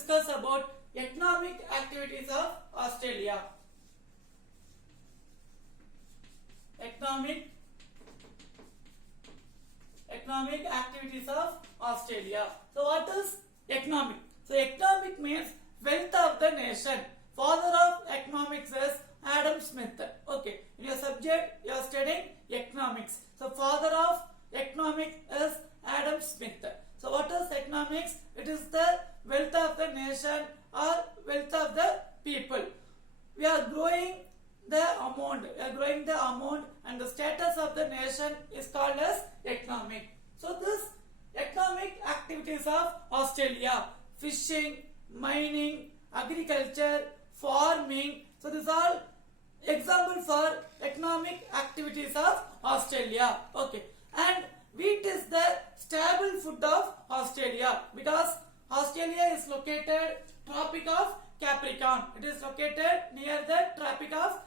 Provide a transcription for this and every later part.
discuss about economic activities of Australia. Economic activities of Australia. So what is economic? So economic means wealth of the nation. Father of economics is Adam Smith. Okay, in your subject you are studying economics. So father of economics is Adam Smith. So what is economics? It is the wealth of the nation or wealth of the people. We are growing the amount. And the status of the nation is called as economic. So this economic activities of Australia, fishing, mining, agriculture, farming. So these are example for economic activities of Australia. Okay, and wheat is the staple food of Australia because Australia is located Tropic of Capricorn. It is located near the Tropic of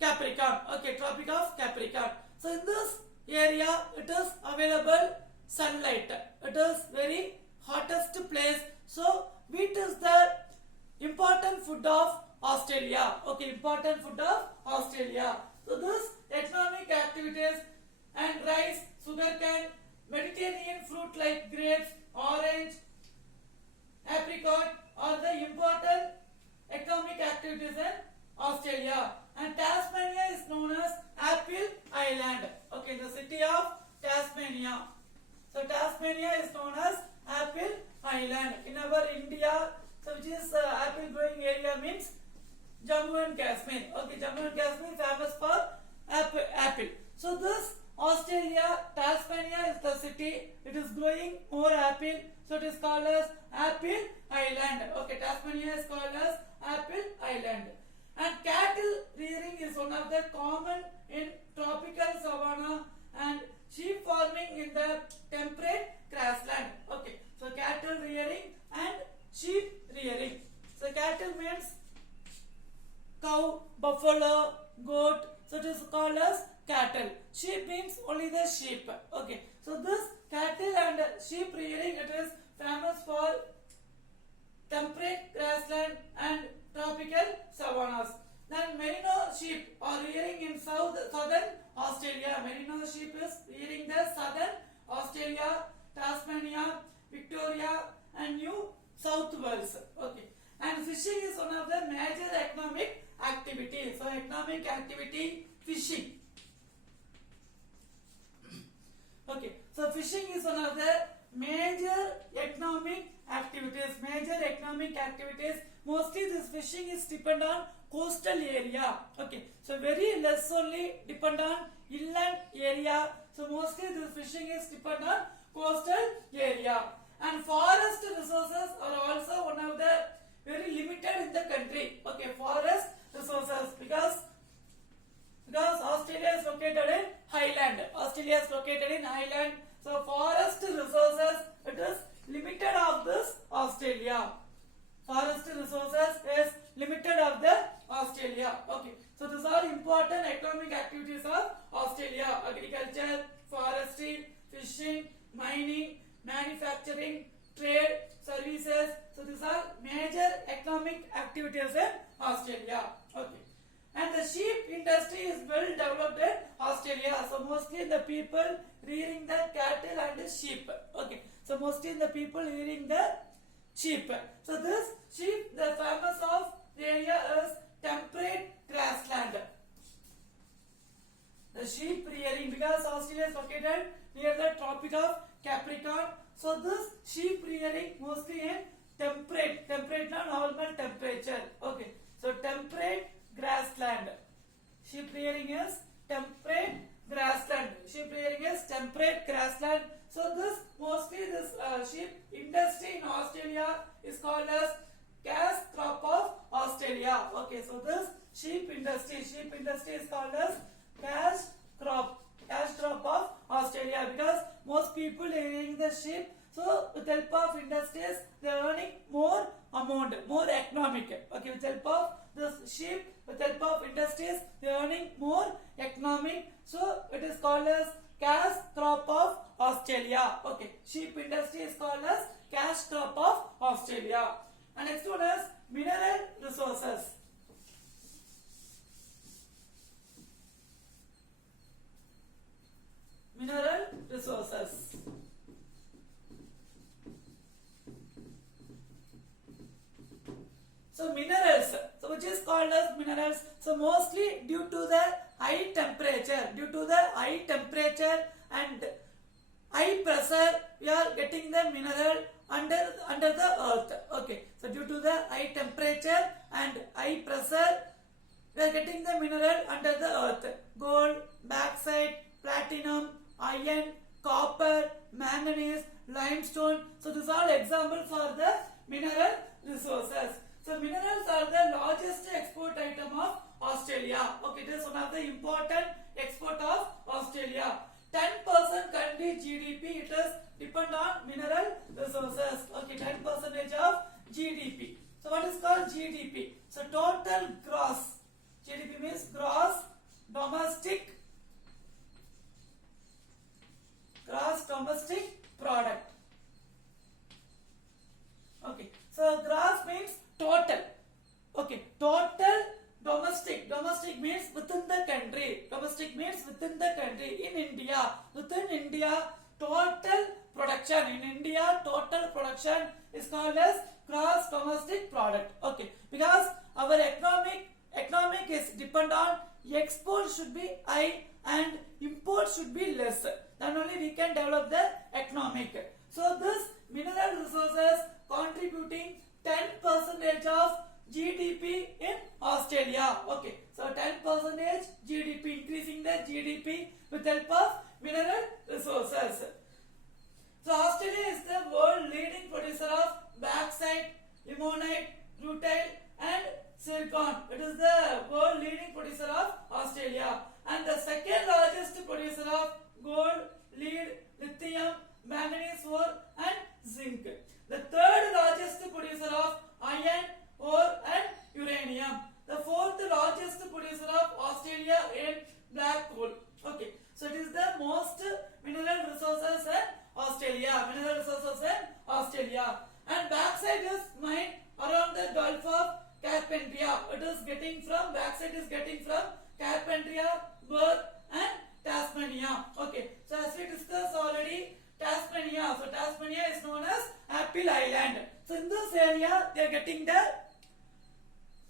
Capricorn. Okay, Tropic of Capricorn. So in this area it is available sunlight. It is very hottest place. So wheat is the important food of Australia. Okay, important food of Australia. So this economic activities and rice, sugarcane, Mediterranean fruit like grapes, orange, apricot are the important economic activities in Australia. And Tasmania is known as Apple Island. Okay, the city of Tasmania. So Tasmania is known as Apple Island. In our India, so which is apple growing area means Jammu and Kashmir. Okay, Jammu and Kashmir is famous for apple. So this Australia, Tasmania is the city. It is growing more apple. So it is called as Apple Island. Okay, Tasmania is called as Apple Island. And cattle rearing is one of the common in tropical savanna and sheep farming in the temperate grassland. Okay, so cattle rearing and sheep rearing. So cattle means cow, buffalo, goat. So it is called as cattle. Sheep means only the sheep. Okay, so this cattle and sheep rearing, it is famous for temperate grassland and tropical savannas. Then merino sheep are rearing in southern Australia. Merino sheep is rearing the southern Australia, Tasmania, Victoria and New South Wales. Okay, and fishing is one of the major economic activities. So economic activity, fishing. Okay, so fishing is one of the major economic activities. Mostly this fishing is depend on coastal area. Okay, so very less only depend on inland area. So mostly this fishing is depend on coastal area. And forest resources are also one of the very limited in the country. Okay, forest resources because Australia is located in highland. So forest resources, it is limited of this Australia. Forest resources is limited of the Australia. Okay, so these are important economic activities of Australia: agriculture, forestry, fishing, mining, manufacturing, trade, services. So these are major economic activities in Australia. Okay. And the sheep industry is well developed in Australia. So mostly the people rearing the cattle and the sheep. Okay. So mostly the people rearing the sheep. So this sheep, the famous of the area is temperate grassland. The sheep rearing because Australia is located near the Tropic of Capricorn. So this sheep rearing mostly in temperate, not normal temperature. Okay. So temperate grassland. Sheep rearing is temperate grassland. So this mostly this sheep industry in Australia is called as cash crop of Australia. Okay, so this sheep industry is called as cash crop of Australia because most people rearing the sheep. So with help of industries, they are earning more amount, more economic. Okay, with help of this sheep, with help of industries, they are earning more economic. So it is called as cash crop of Australia. Okay, sheep industry is called as cash crop of Australia. And next one is mineral resources. Mineral resources. So minerals, so which is called as minerals. So mostly due to the high temperature, and high pressure, we are getting the mineral under the earth. Okay, so due to the high temperature and high pressure, we are getting the mineral under the earth. Gold, bauxite, platinum, iron, copper, manganese, limestone. So these are all examples for the mineral resources. So minerals are the largest export item of Australia. Okay, it is one of the important export of Australia. 10% country GDP, it is depend on mineral resources. Okay, 10% of GDP. So what is called GDP? So total gross. GDP means gross domestic product. Okay, so gross means total. Okay, total domestic. Domestic means within the country. Domestic means within the country. In India, within India, total production. In India, total production is called as gross domestic product. Okay, because our economic is depend on export should be high and import should be less. Then only we can develop the economic. So this mineral resources contributing 10% of GDP in Australia. Okay, so 10% GDP, increasing the GDP with help of mineral resources. So Australia is the world leading producer of bauxite, limonite, rutile and silicon. It is the world leading producer of Australia and the second largest producer of gold, lead, lithium, manganese ore and zinc. The third largest producer of iron, ore and uranium. The fourth largest producer of Australia in black coal. Okay, so it is the most mineral resources in Australia. Mineral resources in Australia. And bauxite is mined around the Gulf of Carpentria. It is getting from, bauxite is getting from Carpentria, Perth and Tasmania. Okay, so as we discussed already, Tasmania. So Tasmania is known as Apple Island. So in this area, they are getting the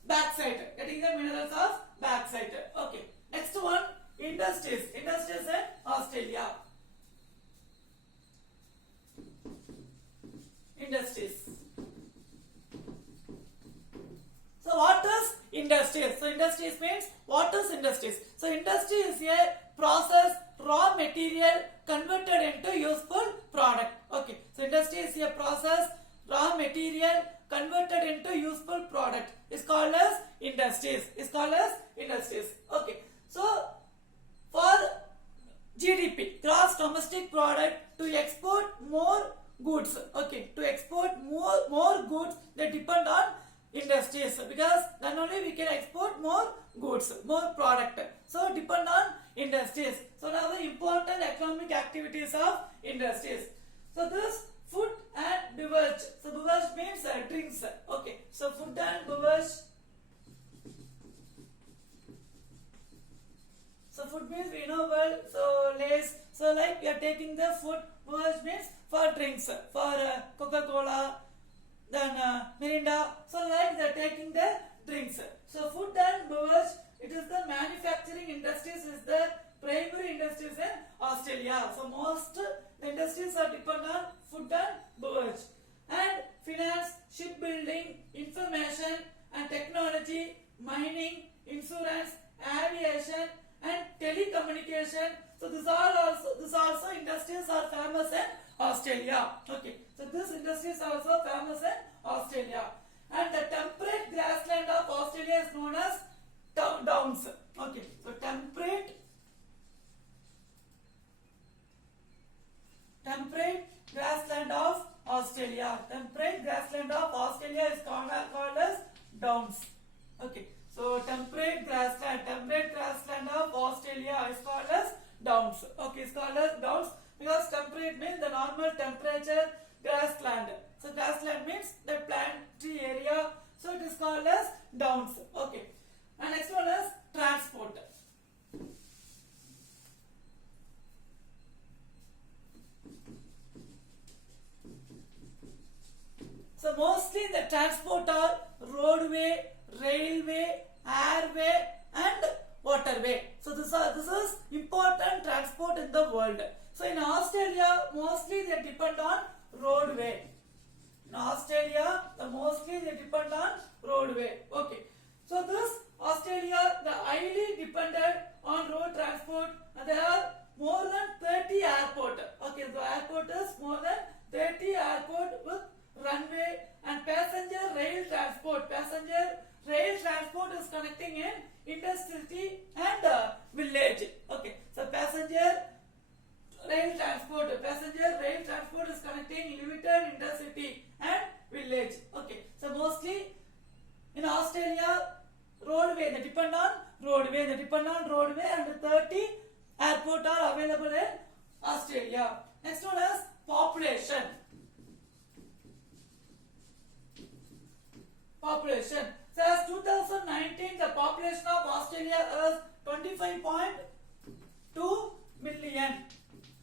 bauxite, getting the minerals of bauxite. Okay. Next one, industries. Industries in Australia. Industries. So what is industries? So industries means what is industries? So industry is a process, raw material converted into useful product. Okay. So industry is a process, raw material converted into useful product. Is called as industries. Is called as industries. Okay. So for GDP, gross domestic product, to export more goods. Okay. To export more goods, they depend on industries, because then only we can export more goods, more product. So depend on industries. So now the important economic activities of industries. So this food and beverage. So beverage means drinks. Okay. So food and beverage. So food means we know well. So Lays. So like we are taking the food. Beverage means for drinks. For Coca-Cola. Then Mirinda. So like they are taking the drinks. So food and beverage. It is the manufacturing industries is the primary industries in Australia. So most the industries are dependent on food and beverage. And finance, shipbuilding, information and technology, mining, insurance, aviation and telecommunication. So these also industries are famous in Australia. Okay. So these industries are also famous in Australia. And the temperate grassland of Australia is known as downs. Okay. So temperate grassland of Australia. Temperate grassland of Australia is called as downs. Okay. So temperate grassland of Australia is called as downs. Okay, it's called as downs because temperate means the normal temperature grassland. So grassland means the planetary area. So it is called as downs. Okay. And next one is transport. So mostly the transport are roadway, railway, airway and waterway. So this is important transport in the world. So in Australia, mostly they depend on roadway. In Australia, mostly they depend on roadway. Okay. So this Australia, the highly dependent on road transport, and there are more than 30 airport. Okay, the airport is more than 30 airport with runway and passenger rail transport. Passenger rail transport is connecting in intercity and village. Okay, so passenger rail transport is connecting limited intercity and village. Okay, so mostly in Australia, roadway, they depend on roadway, and 30 airport are available in Australia. Next one is population. So as 2019, the population of Australia is 25.2 million.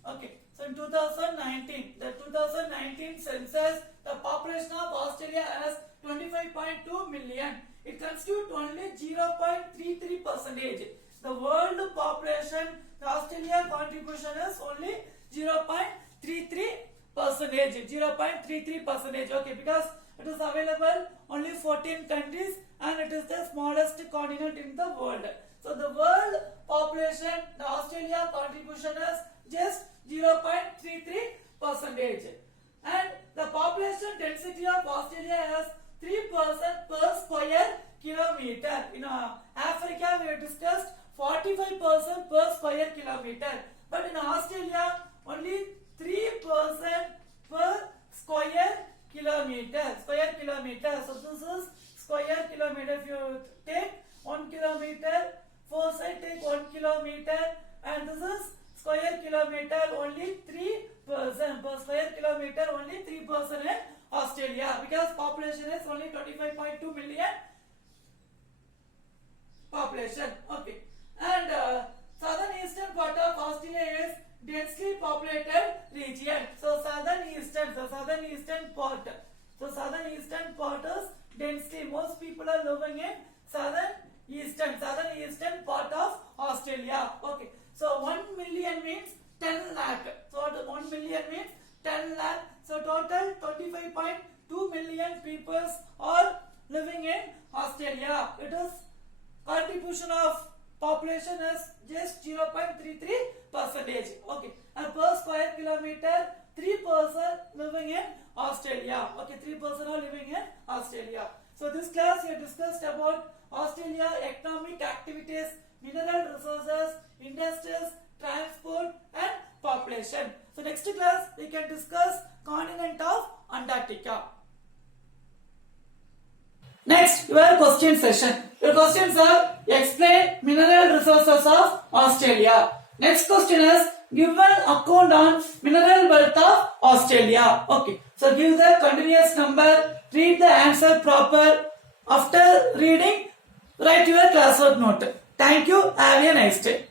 Okay, so in 2019, the 2019 census, the population of Australia is 25.2 million. It constitutes only 0.33%. The world population, the Australia contribution is only 0.33%. 0.33%. Okay, because it is available only 14 countries and it is the smallest continent in the world. So the world population, the Australia contribution is just 0.33%. And the population density of Australia is 3% per square kilometer. In Africa, we have discussed 45% per square kilometer. But in Australia, only 3% per square kilometer. So this is square kilometer. If you take 1 kilometer, four side take 1 kilometer, and this is square kilometer, only 3%. Per square kilometer, only 3% in Australia, because population is only 25.2 million population. Okay, and southern eastern part of Australia is densely populated region. So southern eastern part. So southern eastern part is densely. Most people are living in southern eastern part of Australia. Okay. So 1 million means 10 lakh. So 1 million means 10 lakh. So total 25.2 million people are living in Australia. It is contribution of population is just 0.33%. Okay, and per square kilometer, 3% living in Australia. Okay, 3% are living in Australia. So this class we have discussed about Australia economic activities, mineral resources, industries, transport and population. So next class we can discuss continent of Antarctica. Next, your question session. Your questions are: explain mineral resources of Australia. Next question is: give an account on mineral wealth of Australia. Okay, so give the continuous number, read the answer proper. After reading, write your classwork note. Thank you. Have a nice day.